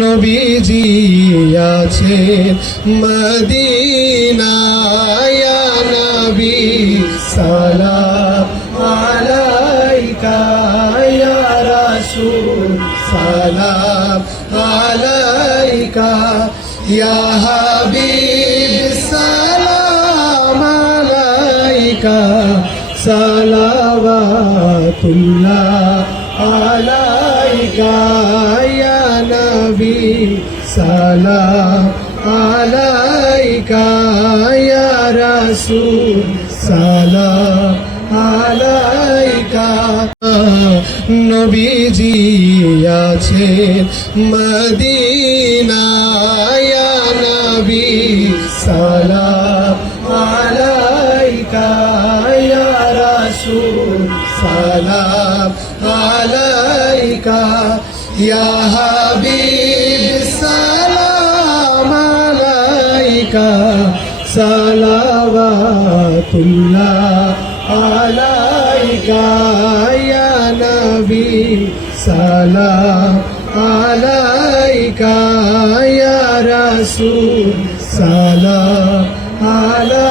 নবীজি আছেন মদিনায় ইয়া নবী সালাম আলাইকা ইয়া রাসূল সালাম আলাইকা ইয়া হাবিব সালাম আলাইকা সালাওয়াতুল্লাহ আলাইকা ইয়া নবী সালাম আলাইকা ইয়া রাসূল সালাম আলাইকা নবীজি আছেন মদিনায় ইয়া নবী সালাম আলাইকা ইয়া রাসূল সালাম আলাইকা ইয়া হাবিব সালাম আলাইকা সালাওয়াতুল্লাহ আলাইকা ইয়া নবী সালাম আলাইকা ইয়া রাসূল সালাম আলাইকা